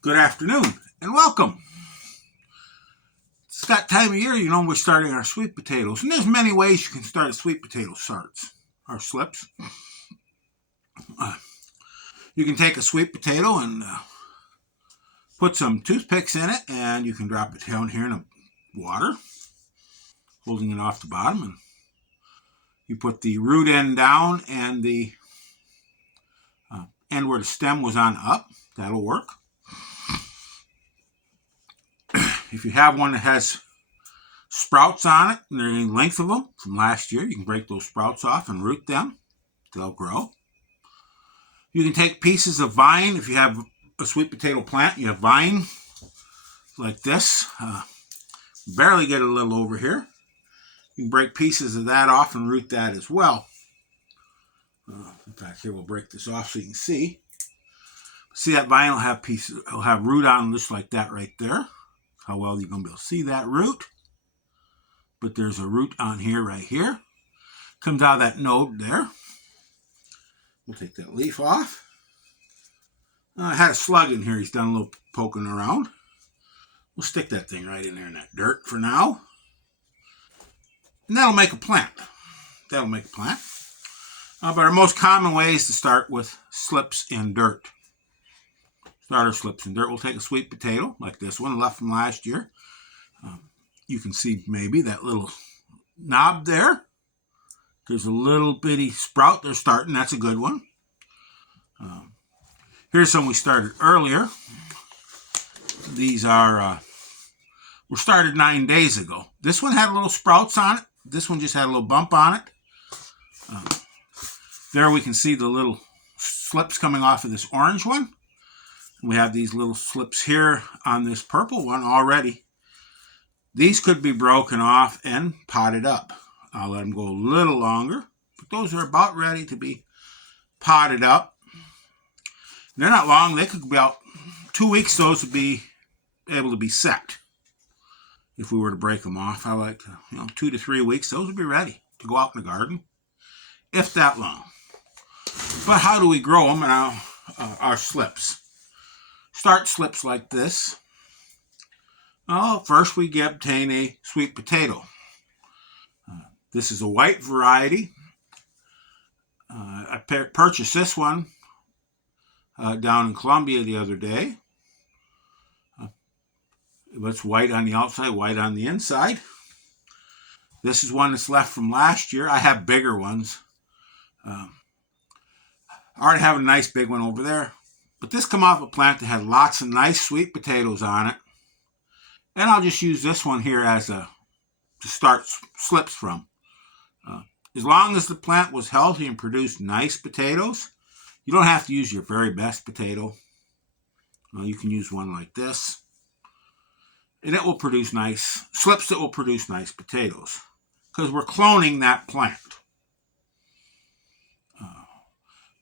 Good afternoon and welcome. It's that time of year, we're starting our sweet potatoes. And there's many ways you can start sweet potato starts or slips. You can take a sweet potato and put some toothpicks in it, and you can drop it down here in the water, holding it off the bottom. And you put the root end down and the end where the stem was on up. That'll work. If you have one that has sprouts on it, and there's any length of them from last year, you can break those sprouts off and root them. They'll grow. You can take pieces of vine. If you have a sweet potato plant, you have vine like this. Barely get a little over here. You can break pieces of that off and root that as well. In fact, here we'll break this off so you can see. See, that vine will have pieces, will have root on just like that right there. How well you're going to be able to see that root. But there's a root on here, right here. Comes out of that node there. We'll take that leaf off. I had a slug in here. He's done a little poking around. We'll stick that thing right in there in that dirt for now. And that'll make a plant. But our most common way is to start with slips in dirt. Starter slips in dirt. We'll take a sweet potato like this one left from last year. You can see maybe that little knob there. There's a little bitty sprout they're starting. That's a good one. Here's some we started earlier. These are, were started 9 days ago. This one had little sprouts on it. This one just had a little bump on it. There we can see the little slips coming off of this orange one. We have these little slips here on this purple one already. These could be broken off and potted up. I'll let them go a little longer, but those are about ready to be potted up. They're not long. They could be about 2 weeks. Those would be able to be set. If we were to break them off, I like to, 2 to 3 weeks. Those would be ready to go out in the garden, if that long. But how do we grow them in our slips? Start slips like this. First we obtain a sweet potato. This is a white variety. I purchased this one down in Columbia the other day. It's white on the outside, white on the inside. This is one that's left from last year. I have bigger ones. I already have a nice big one over there. But this come off a plant that had lots of nice sweet potatoes on it. And I'll just use this one here as to start slips from. As long as the plant was healthy and produced nice potatoes, you don't have to use your very best potato. You can use one like this. And it will produce nice slips that will produce nice potatoes. Because we're cloning that plant.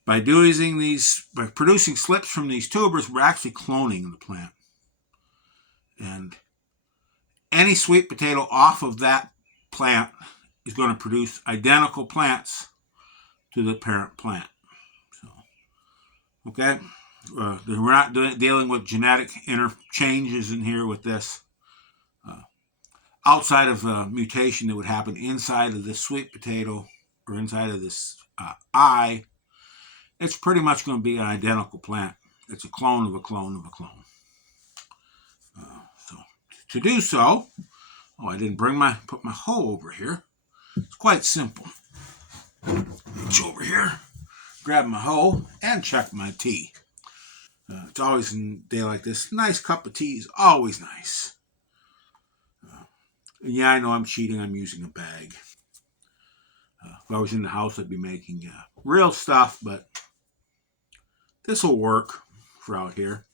By producing slips from these tubers, we're actually cloning the plant. And any sweet potato off of that plant is going to produce identical plants to the parent plant. So, okay, we're not dealing with genetic interchanges in here with this. Outside of a mutation that would happen inside of this sweet potato or inside of this eye, it's pretty much going to be an identical plant. It's a clone of a clone of a clone. So to do so, I didn't put my hoe over here. It's quite simple. Reach over here, grab my hoe, and check my tea. It's always in a day like this. Nice cup of tea is always nice. And yeah, I know I'm cheating. I'm using a bag. If I was in the house, I'd be making real stuff, but this will work for out here.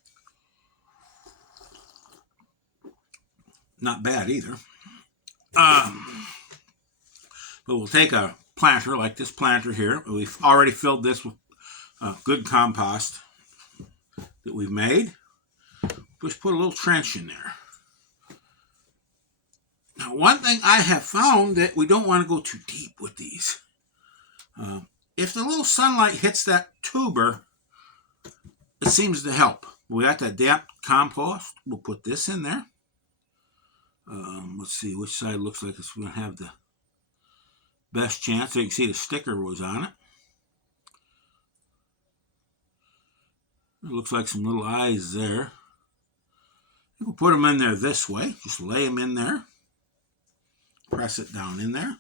Not bad either. But we'll take a planter like this planter here. We've already filled this with good compost that we've made. Just put a little trench in there. Now, one thing I have found that we don't want to go too deep with these. If the little sunlight hits that tuber, it seems to help. We got that damp compost. We'll put this in there. Let's see which side looks like it's going to have the best chance. So you can see the sticker was on it. It looks like some little eyes there. You can put them in there this way. Just lay them in there. Press it down in there.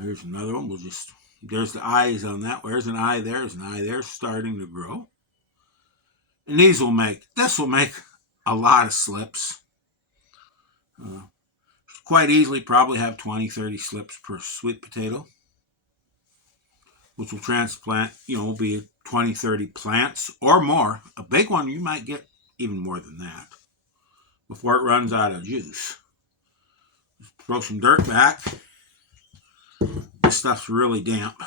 Here's another one. There's the eyes on that. There's an eye there. There's an eye there starting to grow. And this will make a lot of slips. Quite easily probably have 20, 30 slips per sweet potato, which will transplant, will be 20, 30 plants or more. A big one, you might get even more than that before it runs out of juice. Just throw some dirt back. This stuff's really damp.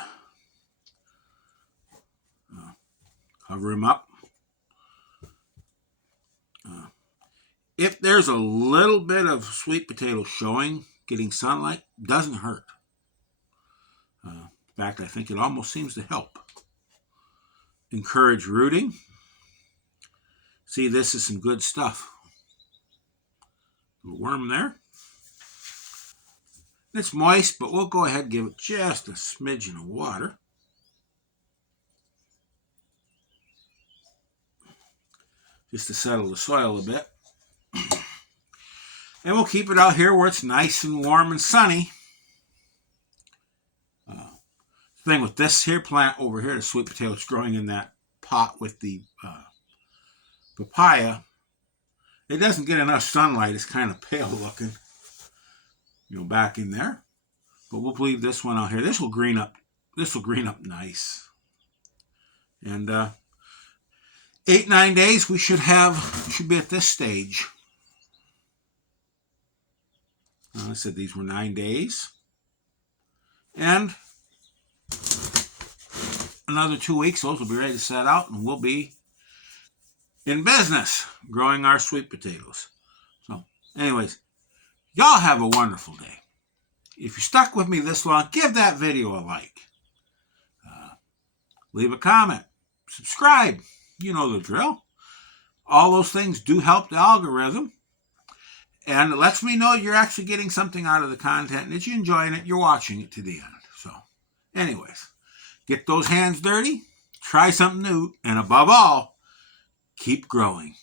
Cover him up. If there's a little bit of sweet potato showing, getting sunlight, doesn't hurt. In fact, I think it almost seems to help. Encourage rooting. See, this is some good stuff. A little worm there. It's moist, but we'll go ahead and give it just a smidgen of water. Just to settle the soil a bit. And we'll keep it out here where it's nice and warm and sunny. The thing with this here plant over here, the sweet potato, it's growing in that pot with the papaya. It doesn't get enough sunlight. It's kind of pale looking, back in there. But we'll leave this one out here. This will green up. This will green up nice. And 8-9 days, we should be at this stage. I said these were 9 days. And another 2 weeks, those will be ready to set out, and we'll be in business growing our sweet potatoes. So, anyways, y'all have a wonderful day. If you stuck with me this long, give that video a like. Leave a comment. Subscribe. You know the drill. All those things do help the algorithm. And it lets me know you're actually getting something out of the content and that you're enjoying it. You're watching it to the end. So, anyways, get those hands dirty. Try something new. And above all, keep growing.